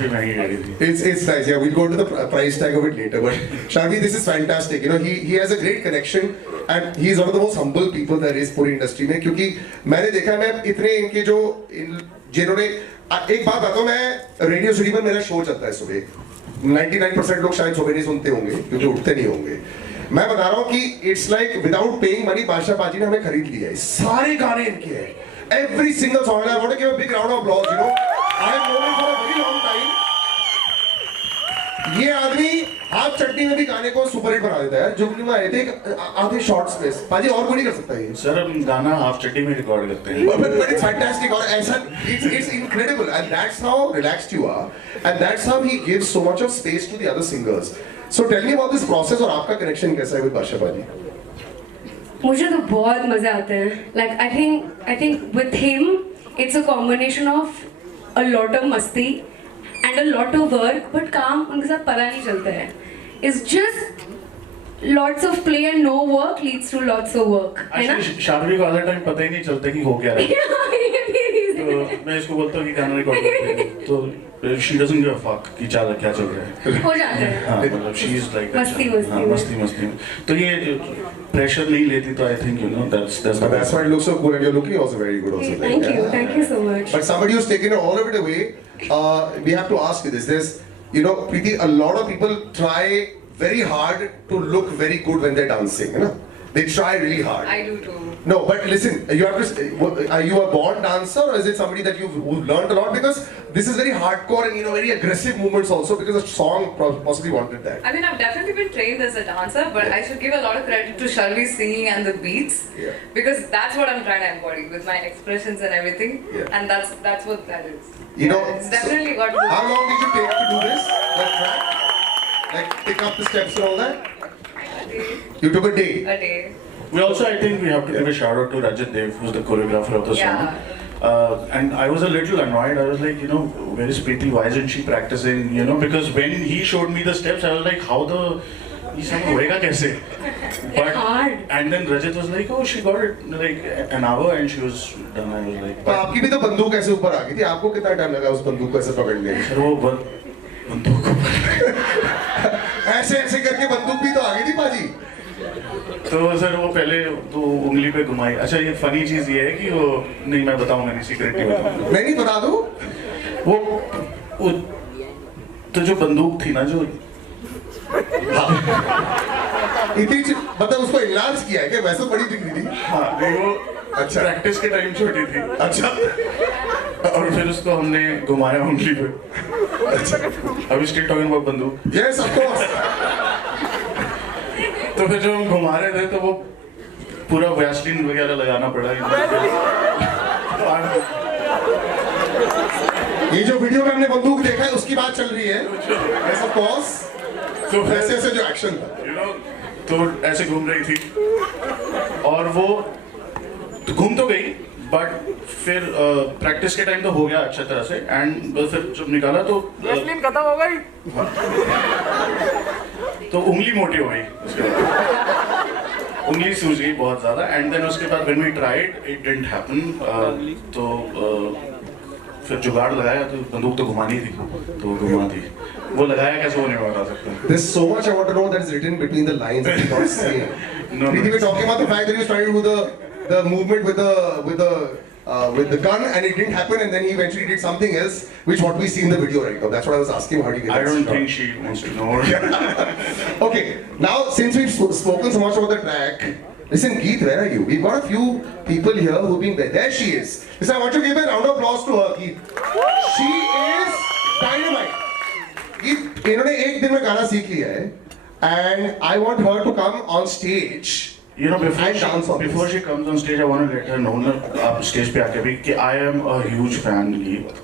काफी महंगी गाड़ी थी. It's nice. Yeah, we'll go to the price tag of it later. But Sharvi, this is fantastic. You know, he has a great connection and he is one of the most humble people there is पूरी industry में. क्योंकि मैंने देखा मैं इतने इनके जो जिन्होंने एक बात बताता हूँ, मैं रेडियो सिटी पर मेरा शो चलता है सुबह. 99% लोग शायद सुबह नहीं सुनते होंगे क्योंकि उठते नहीं होंगे. मैं बता रहा हूँ कि it's like without paying money बादशाह पाजी ने हमें खरीद लिया है. सारे गाने इनके हैं. Every single song. And I want to give a big round of applause. You know, I have known him for a very long time. ये आदमी हाफ चटनी में भी गाने को सुपर हिट बना देता है. जुगनी में आए थे आधे शॉर्ट्स में. पाजी और कोई नहीं कर सकता ये. सर हम गाना हाफ चट्टी में रिकॉर्ड करते हैं. But it's fantastic. और ऐसा it's incredible. And that's how relaxed you are. And that's how he gives so much of space to the other singers. So tell me about this process और आपका connection कैसा है with बादशाह पाजी? मुझे तो बहुत मजे आते हैं. Like I think with him it's a combination of a lot of मस्ती and a lot of work, but काम उनके साथ पता नहीं चलता है. It's just lots of play and no work leads to lots of work. है ना? शार्वी को आधा टाइम पता ही नहीं चलता कि हो क्या रहा है. तो मैं इसको बोलता हूँ कि गाना रिकॉर्ड करते हैं तो she doesn't give a fuck कि क्या चल रहा है. हो जाता है. हाँ मतलब she is like मस्ती तो ये प्रेशर नहीं लेती तो I think you know that's why it looks so cool and you're looking also very good also. Thank you so much. But somebody who's taken all of it away, we have to ask you this. There's, you know, Preeti, a lot of people try very hard to look very good when they're dancing, you know? They try really hard. I do too. No, but listen, you have to. Are you a born dancer, or is it somebody that you've learned a lot? Because this is very hardcore and very aggressive movements also. Because the song possibly wanted that. I mean, I've definitely been trained as a dancer, but I should give a lot of credit to Sharvi's singing and the beats, because that's what I'm trying to embody with my expressions and everything, and that's what that is. It's definitely got. How long did you take to do this? That track, like pick up the steps and all that. You took a day. A day. We also, I think, we have to give a shout out to Rajat Dev, who's the choreographer of the song. And I was a little annoyed. I was like, where is Preeti? Why isn't she practicing? Because when he showed me the steps, I was like, how the ये सब होएगा कैसे? But and then Rajat was like, oh, she got it like an hour and she was done. I was like, तो आपकी भी तो बंदूक ऐसे ऊपर आ गई थी. आपको कितना टाइम लगा उस बंदूक को ऐसे पकड़ने में? सर वो बंदूक ऐसे ऐसे करके बंदूक भी तो आ गई थी पाजी. तो सर वो पहले तो उंगली पे घुमाई. अच्छा ये फनी चीज ये है कि वो नहीं मैं बताऊंगा नहीं, सीक्रेट नहीं बताऊंगा. मैं नहीं बता दूं. वो तो जो बंदूक थी ना जो इतनी मतलब उसको इलाज किया है क्या? वैसे बड़ी दिख रही थी. हाँ वो अच्छा प्रैक्टिस के टाइम छोटी थी. अच्छा और फिर उसको हमने घुमाया उंगली पे. अच्छा अभी स्ट्रेट टॉकिंग अबाउट बंदूक. Yes of course. तो फिर जब हम घुमा रहे थे तो वो पूरा वैसलीन वगैरह लगाना पड़ा. ये जो वीडियो में हमने बंदूक देखा है उसकी बात चल रही है. Yes of course. तो ऐसे ऐसे जो एक्शन था तो ऐसे घूम रही थी और वो तो घूम तो गई बट फिर प्रैक्टिस के टाइम तो हो गया अच्छा तरह से. एंड फिर जब निकाला तो खत्म हो गई. तो उंगली मोटी हो गई. उंगली सूज गई बहुत ज्यादा. एंड देन उसके बाद when we tried it didn't happen. तो फिर जुगाड़ लगाया तो बंदूक तो घुमानी थी तो घुमा दी. वो लगाया कैसे वो नहीं बता सकता. There's so much I want to know that is written between the lines that you're not saying. No. We're talking about the fact that he was trying to do the movement with the gun and it didn't happen, and then he eventually did something else, which what we see in the video right now. That's what I was asking. How do you get I don't that think she wants to know. Okay, now since we've spoken so much about the track, listen, Geet, where are you? We've got a few people here who've been there. There she is. Listen, I want you to give a round of applause to her, Geet. She is dynamite. Geet, इन्होंने एक दिन में गाना सीख लिया है, and I want her to come on stage. Before she comes on stage, I want to let her know आप stage पे आके भी कि I am a huge fan Geet.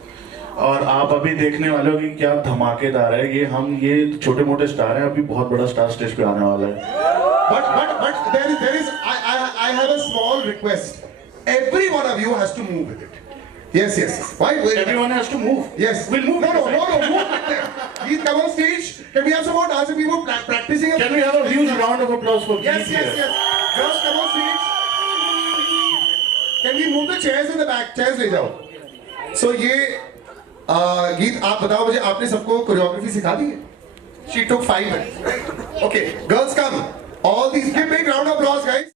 और आप अभी देखने वाले हो कि क्या धमाकेदार है ये. हम ये छोटे मोटे स्टार हैं, अभी बहुत बड़ा स्टार स्टेज पे आने वाला है. But there is I have a small request. Every one of you has to move with it. Yes. Why? Everyone has to move. Yes. We'll move. No, move with them. Please come on stage. Can we have some more dancing people practicing? Can we have a huge round of applause for Yes. Geet? Girls, come on stage. Can we move the chairs in the back? Chairs ले जाओ. So ये गीत आप बताओ मुझे, आपने सबको choreography सिखा दी है? She took 5 minutes. Okay, girls come. All these, give big round of applause, guys.